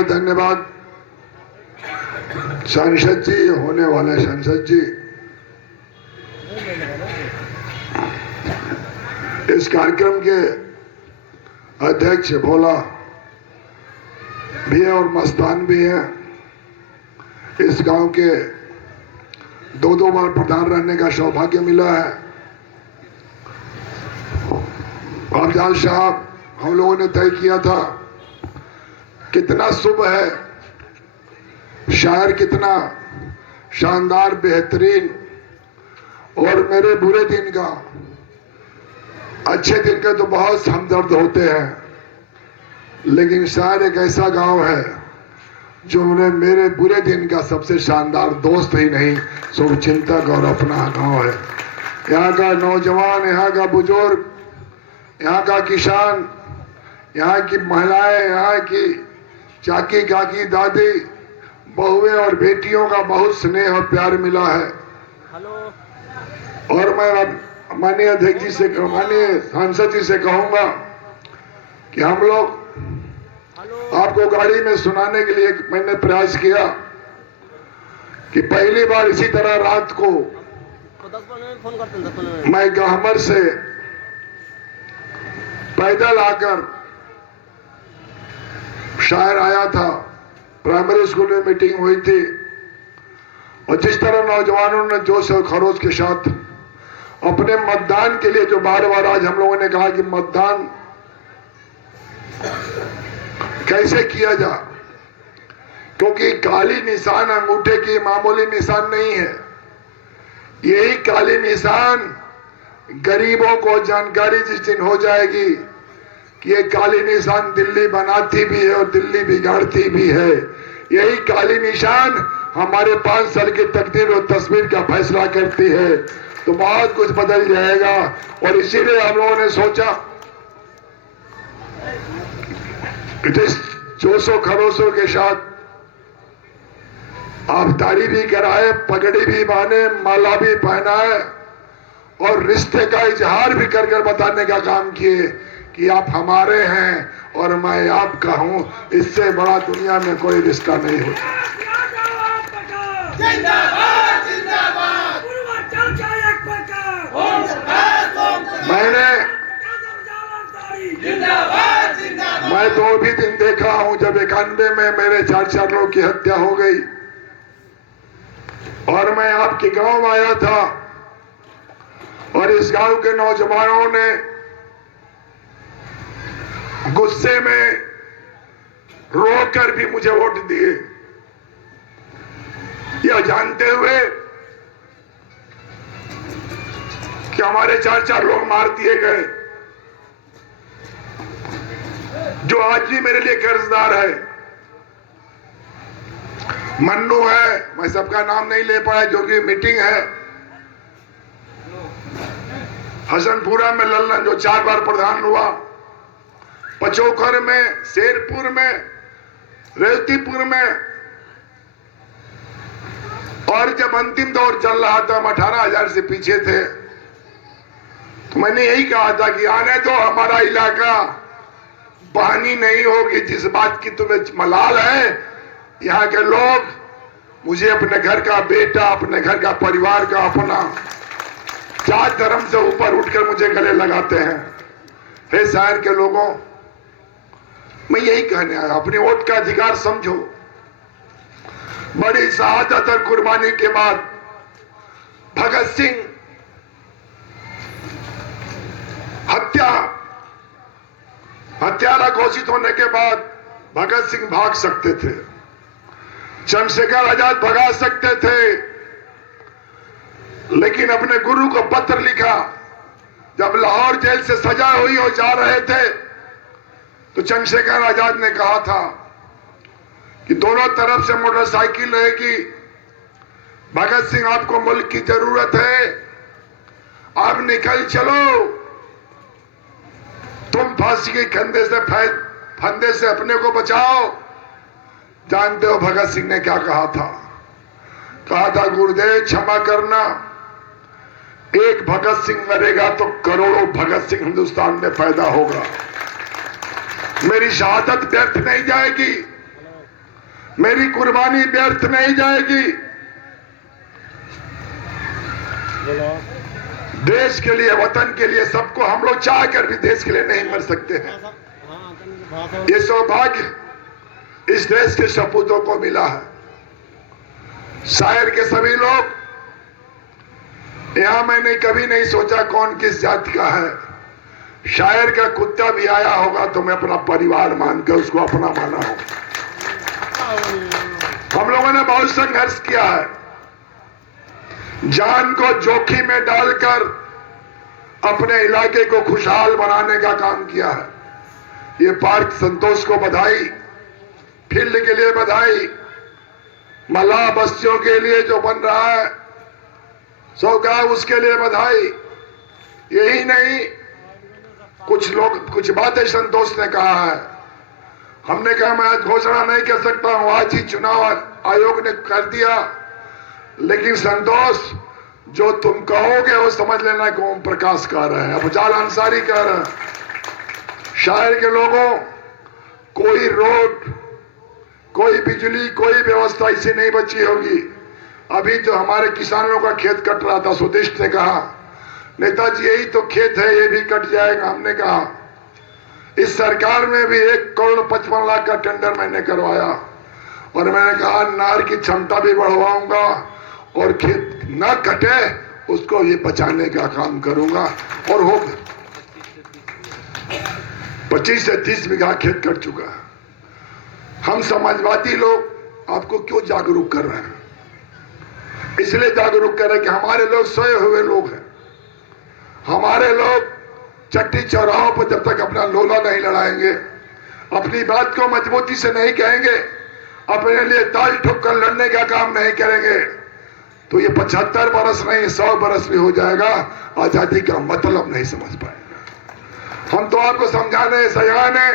बहुत धन्यवाद सांसद जी, होने वाले सांसद जी। इस कार्यक्रम के अध्यक्ष भोला भी है और मस्तान भी है। इस गांव के दो बार प्रधान रहने का सौभाग्य मिला है। अफजाल साहब, हम लोगों ने तय किया था कितना शुभ है, शायर कितना शानदार, बेहतरीन, और मेरे बुरे दिन का, अच्छे दिन के तो बहुत हमदर्द होते हैं, लेकिन शायर एक ऐसा गांव है जो उन्हें मेरे बुरे दिन का सबसे शानदार दोस्त ही नहीं, शुभचिंतक और अपना गांव है। यहाँ का नौजवान, यहाँ का बुजुर्ग, यहाँ का किसान, यहाँ की महिलाएं, यहाँ की चाची काकी दादी, बहुएं और बेटियों का बहुत स्नेह और प्यार मिला है। और मैं माननीय अध्यक्ष जी से, माननीय सांसद जी से कहूंगा कि हम लोग आपको गाड़ी में सुनाने के लिए मैंने प्रयास किया कि पहली बार इसी तरह रात को मैं गहमर से पैदल आकर शायर आया था। प्राइमरी स्कूल में मीटिंग हुई थी और जिस तरह नौजवानों ने जोश और खरोश के साथ अपने मतदान के लिए, जो बार बार आज हम लोगों ने कहा कि मतदान कैसे किया जा, क्योंकि काली निशान अंगूठे की मामूली निशान नहीं है। यही काली निशान गरीबों को जानकारी जिस दिन हो जाएगी कि ये काली निशान दिल्ली बनाती भी है और दिल्ली बिगाड़ती भी है, यही काली निशान हमारे 5 साल की तकदीर और तस्वीर का फैसला करती है। तो बहुत कुछ बदल जाएगा और इसीलिए हम लोगों ने सोचा जिस जोशो खरोशों के साथ आबदारी भी कराए, पगड़ी भी बांधे, माला भी पहनाए और रिश्ते का इजहार भी कर कर बताने का काम किए कि आप हमारे हैं और मैं आपका हूं। इससे बड़ा दुनिया में कोई रिश्ता नहीं होता। मैं तो भी दिन देखा हूं जब 91 में मेरे 4 लोग की हत्या हो गई और मैं आपके गांव आया था और इस गांव के नौजवानों ने गुस्से में रोकर भी मुझे वोट दिए, यह जानते हुए कि हमारे 4 लोग मार दिए गए, जो आज भी मेरे लिए कर्जदार है। मन्नू है, मैं सबका नाम नहीं ले पाया जो कि मीटिंग है, हसनपुरा में लल्लन जो 4 बार प्रधान हुआ, पचोखर में, शेरपुर में, रेवतीपुर में, और जब अंतिम दौर चल रहा था हम 18,000 से पीछे थे, तो मैंने यही कहा था कि आने दो, हमारा इलाका बहानी नहीं होगी। जिस बात की तुम्हें मलाल है, यहाँ के लोग मुझे अपने घर का बेटा, अपने घर का परिवार का अपना, जात धर्म से ऊपर उठकर मुझे गले लगाते हैं। हे शहर के लोगों, मैं यही कहने आया, अपने वोट का अधिकार समझो। बड़ी शहादत और कुर्बानी के बाद भगत सिंह हत्यारा घोषित होने के बाद भगत सिंह भाग सकते थे, चंद्रशेखर आजाद भगा सकते थे, लेकिन अपने गुरु को पत्र लिखा। जब लाहौर जेल से सजा हुई और जा रहे थे तो चंद्रशेखर आजाद ने कहा था कि दोनों तरफ से मोटरसाइकिल रहेगी, भगत सिंह आपको मुल्क की जरूरत है, आप निकल चलो, तुम फांसी के फंदे से अपने को बचाओ। जानते हो भगत सिंह ने क्या कहा था? कहा था, गुरुदेव क्षमा करना, एक भगत सिंह मरेगा तो करोड़ों भगत सिंह हिंदुस्तान में पैदा होगा। मेरी शहादत व्यर्थ नहीं जाएगी। मेरी कुर्बानी व्यर्थ नहीं जाएगी। देश के लिए, वतन के लिए, सबको हम लोग चाह कर भी देश के लिए नहीं मर सकते हैं। ये सौभाग्य इस देश के सपूतों को मिला है। शहर के सभी लोग, यहां मैंने कभी नहीं सोचा कौन किस जाति का है। शायर का कुत्ता भी आया होगा तो मैं अपना परिवार मानकर उसको अपना माना हो। हम लोगों ने बहुत संघर्ष किया है, जान को जोखिम में डालकर अपने इलाके को खुशहाल बनाने का काम किया है। ये पार्क संतोष को बधाई, फील्ड के लिए बधाई, मल्लाह बस्तियों के लिए जो बन रहा है सौगाव उसके लिए बधाई। यही नहीं, कुछ लोग, कुछ बातें संतोष ने कहा है। हमने कहा मैं आज घोषणा नहीं कर सकता हूं, आज ही चुनाव आयोग ने कर दिया, लेकिन संतोष जो तुम कहोगे वो समझ लेना कि ओम प्रकाश कह रहे हैं, अफजाल अंसारी कह रहे हैं। शहर के लोगों, कोई रोड, कोई बिजली, कोई व्यवस्था इसे नहीं बची होगी। अभी जो हमारे किसानों का खेत कट रहा था, सुदिष्ट ने कहा नेताजी यही तो खेत है, ये भी कट जाएगा। हमने कहा इस सरकार में भी 1,55,00,000 का टेंडर मैंने करवाया और मैंने कहा नार की क्षमता भी बढ़वाऊंगा और खेत न कटे उसको ये बचाने का काम करूंगा। और हो 25 से 30 बीघा खेत कट चुका है। हम समाजवादी लोग आपको क्यों जागरूक कर रहे हैं? इसलिए जागरूक कर रहे हैं कि हमारे लोग सोए हुए लोग हैं। हमारे लोग चट्टी चौराहों पर जब तक अपना लोला नहीं लड़ाएंगे, अपनी बात को मजबूती से नहीं कहेंगे, अपने लिए ताल ठोक कर लड़ने का काम नहीं करेंगे, तो ये 75 बरस नहीं 100 बरस भी हो जाएगा, आजादी का मतलब नहीं समझ पाएंगे। हम तो आपको समझाने सयाने,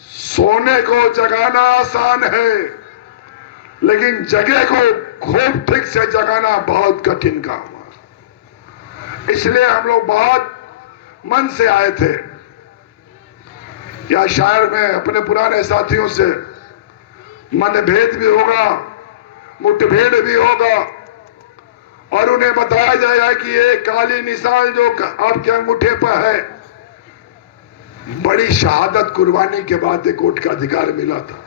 सोने को जगाना आसान है, लेकिन जगह को खूब ठीक से जगाना बहुत कठिन काम है। इसलिए हम लोग बहुत मन से आए थे। या शायर में अपने पुराने साथियों से मनभेद भी होगा, मुठभेड़ भी होगा, और उन्हें बताया जाएगा कि ये काली निशान जो आपके अंगूठे पर है, बड़ी शहादत कुर्बानी के बाद एक वोट का अधिकार मिला था।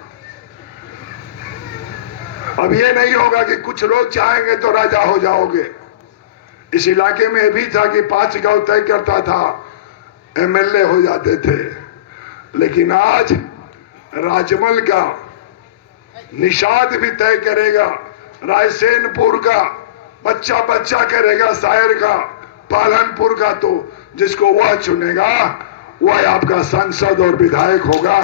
अब ये नहीं होगा कि कुछ लोग चाहेंगे तो राजा हो जाओगे। इस इलाके में भी था कि 5 गांव तय करता था, एमएलए हो जाते थे, लेकिन आज राजमल का निषाद भी तय करेगा, रायसेनपुर का बच्चा बच्चा करेगा, शायर का, पालनपुर का, तो जिसको वह चुनेगा वह आपका सांसद और विधायक होगा।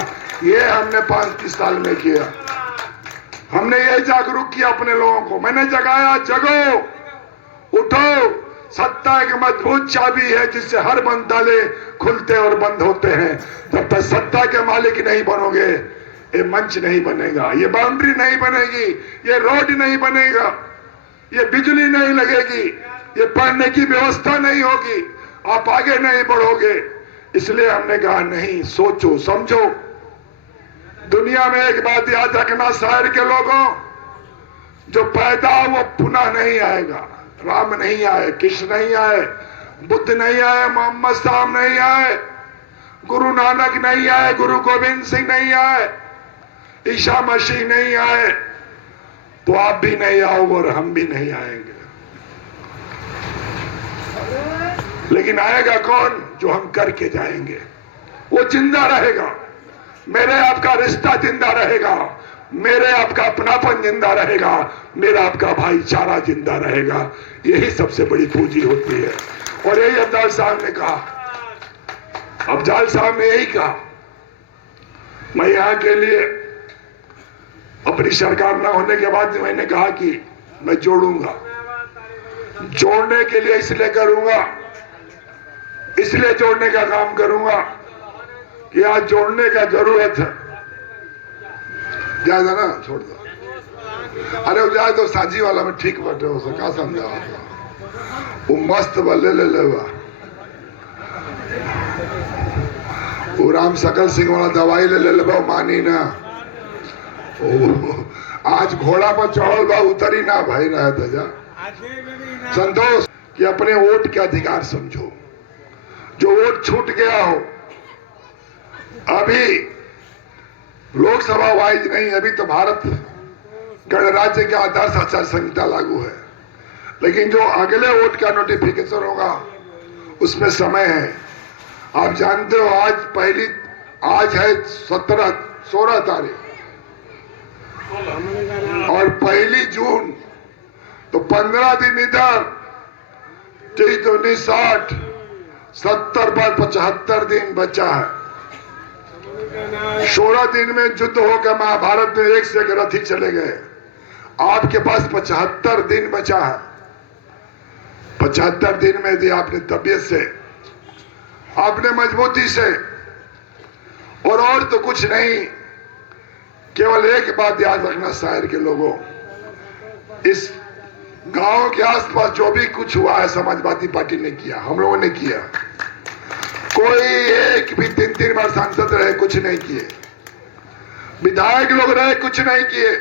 ये हमने 5-30 साल में किया। हमने ये जागरूक किया अपने लोगों को। मैंने जगाया, जगो, उठो, सत्ता एक मजबूत चाबी है जिससे हर बंद ताले खुलते और बंद होते हैं। जब तक सत्ता के मालिक नहीं बनोगे, ये मंच नहीं बनेगा, ये बाउंड्री नहीं बनेगी, ये रोड नहीं बनेगा, ये बिजली नहीं लगेगी, ये पढ़ने की व्यवस्था नहीं होगी, आप आगे नहीं बढ़ोगे। इसलिए हमने कहा नहीं, सोचो समझो। दुनिया में एक बात याद रखना शहर के लोगों, जो पैदा वो पुनः नहीं आएगा। राम नहीं आए, कृष्ण नहीं आए, बुद्ध नहीं आए, मोहम्मद साहब नहीं आए, गुरु नानक नहीं आए, गुरु गोविंद सिंह नहीं आए, ईसा मसीह नहीं आए, तो आप भी नहीं आओगे और हम भी नहीं आएंगे। लेकिन आएगा कौन? जो हम करके जाएंगे, वो जिंदा रहेगा। मेरे आपका रिश्ता जिंदा रहेगा, मेरे आपका अपनापन जिंदा रहेगा, मेरा आपका भाईचारा जिंदा रहेगा। यही सबसे बड़ी पूंजी होती है। और यही अफजाल साहब ने कहा, अफजाल साहब ने यही कहा, मैं यहां के लिए अपनी सरकार न होने के बाद मैंने कहा कि मैं जोड़ूंगा। जोड़ने के लिए इसलिए करूंगा, इसलिए जोड़ने का काम करूंगा कि आज जोड़ने का जरूरत है। ज्यादा ना छोड़ दो, अरे वो जाए तो साझी वाला में ठीक बैठे हो सका समझा, वो मस्त बल्ले ले लेगा, वो राम सकल सिंह वाला दवाई ले लेगा, मानी ना, आज घोड़ा पर चढ़ल बा उतरी ना भाई रहे थे जा संतोष कि अपने वोट के अधिकार समझो। जो वोट छूट गया हो, अभी लोकसभा वाइज नहीं, अभी तो भारत गणराज्य के आदर्श आचार संहिता लागू है, लेकिन जो अगले वोट का नोटिफिकेशन होगा उसमें समय है। आप जानते हो आज है 16 तारीख और 1 जून, तो 15 दिन इधर 60 70 पर 75 दिन बचा है। 16 दिन में युद्ध होकर महाभारत में एक से एक रथी चले गए। आपके पास 75 दिन बचा है। 75 दिन में यदि आपने तबियत से, आपने मजबूती से, और तो कुछ नहीं, केवल एक बात याद रखना शहर के लोगों, इस गांव के आसपास जो भी कुछ हुआ है समाजवादी पार्टी ने किया, हम लोगों ने किया। कोई एक भी 3 बार सांसद रहे, कुछ नहीं किए। विधायक लोग रहे, कुछ नहीं किए।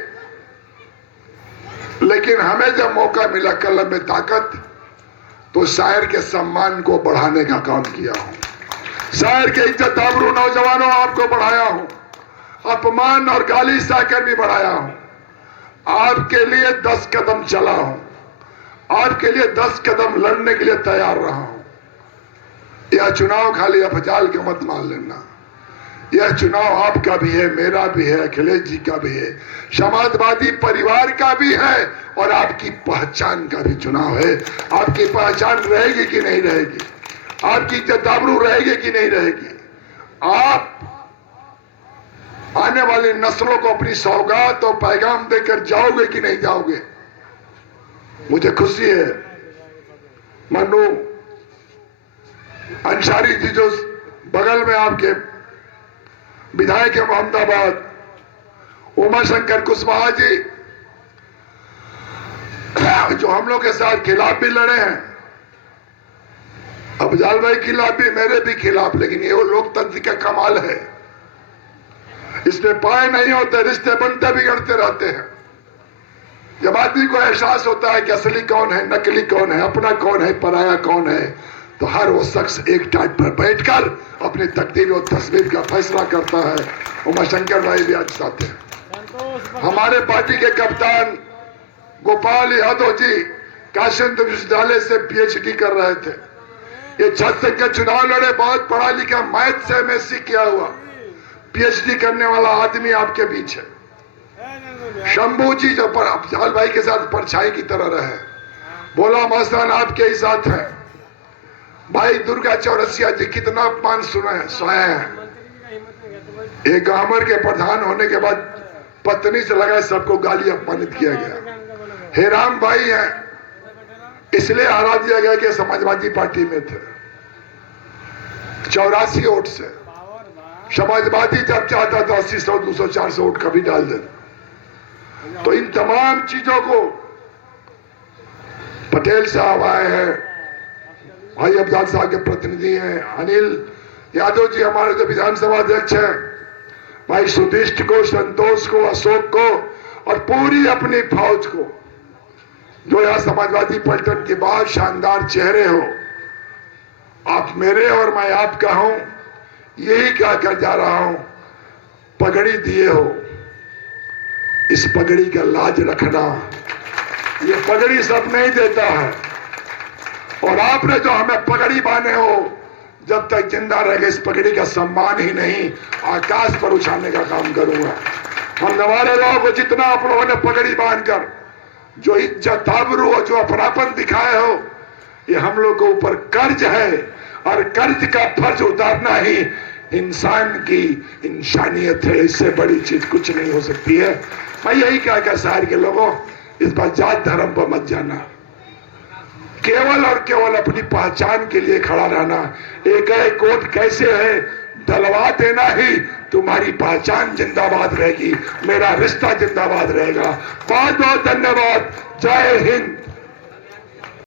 लेकिन हमें जब मौका मिला कलम में ताकत, तो शायर के सम्मान को बढ़ाने का काम किया हूं। शायर के इज्जत आबरू नौजवानों आपको बढ़ाया हूं। अपमान और गाली सहकर भी बढ़ाया हूं। आपके लिए 10 कदम चला हूं। आपके लिए 10 कदम लड़ने के लिए तैयार रहा हूं। यह चुनाव खाली अफजाल के मत मान लेना। यह चुनाव आपका भी है, मेरा भी है, अखिलेश जी का भी है, समाजवादी परिवार का भी है, और आपकी पहचान का भी चुनाव है। आपकी पहचान रहेगी कि नहीं रहेगी? आपकी इज्जत आबरू रहेगी कि नहीं रहेगी? आप आने वाली नस्लों को अपनी सौगात और पैगाम देकर जाओगे कि नहीं जाओगे? मुझे खुशी है मन्नू अंसारी जी जो बगल में आपके विधायक है मोहम्मदाबाद, उमाशंकर कुशवाहा जी जो हम लोग के साथ खिलाफ भी लड़े हैं, अफजाल भाई खिलाफ भी, मेरे भी खिलाफ, लेकिन ये वो लोकतंत्र का कमाल है। इसमें पाए नहीं होते, रिश्ते बनते बिगड़ते रहते हैं। जब आदमी को एहसास होता है कि असली कौन है, नकली कौन है, अपना कौन है, पराया कौन है, तो हर वो शख्स एक टाट पर बैठकर अपनी तकदीर और तस्वीर का फैसला करता है। उमाशंकर भाई भी आज साथ हैं। हमारे पार्टी के कप्तान गोपाल यादव जी काशी विश्वविद्यालय से PhD कर रहे थे। ये छत्तीसगढ़ के चुनाव लड़े, बहुत पढ़ा लिखा, मैथ से MSc किया हुआ PhD करने वाला आदमी आपके बीच है। शंभू जी जो पर अफजाल भाई के साथ परछाई की तरह रहे, बोला मस्तान आपके ही साथ है। भाई दुर्गा चौरसिया जी कितना अपमान सुने हैं। एक गामर के प्रधान होने के बाद पत्नी से लगा सबको गाली अपमानित किया गया। हेराम भाई है, इसलिए हरा दिया गया कि समाजवादी पार्टी में थे। 84 वोट से समाजवादी जब चाहता था 80, 100, 200, 400 वोट कभी डाल देता। तो इन तमाम चीजों को पटेल साहब आए हैं, भाई अफजाल साहब के प्रतिनिधि हैं, अनिल यादव जी हमारे जो विधानसभा अध्यक्ष हैं, भाई सुदिष्ट को, संतोष को, अशोक को और पूरी अपनी फौज को, जो यहां समाजवादी पलटन के बाद शानदार चेहरे हो। आप मेरे और मैं आपका हूं, यही कहकर जा रहा हूं। पगड़ी दिए हो, इस पगड़ी का लाज रखना। ये पगड़ी सब नहीं देता है, और आपने जो हमें पगड़ी बांधे हो, जब तक जिंदा रहेगा इस पगड़ी का सम्मान ही नहीं, आकाश पर उछालने का काम करूंगा। हम हमारे लोगों को जितना आप लोगों ने पगड़ी बांधकर जो इज्जत आबरू और जो अपनापन दिखाए हो, ये हम लोग के ऊपर कर्ज है, और कर्ज का फर्ज उतारना ही इंसान की इंसानियत है। इससे बड़ी चीज कुछ नहीं हो सकती है। मैं यही कहकर शहर के लोगों, इस बार जात धर्म पर मत जाना, केवल और केवल अपनी पहचान के लिए खड़ा रहना। एक कोट कैसे है, डलवा देना ही तुम्हारी पहचान जिंदाबाद रहेगी, मेरा रिश्ता जिंदाबाद रहेगा। बहुत बहुत धन्यवाद। जय हिंद।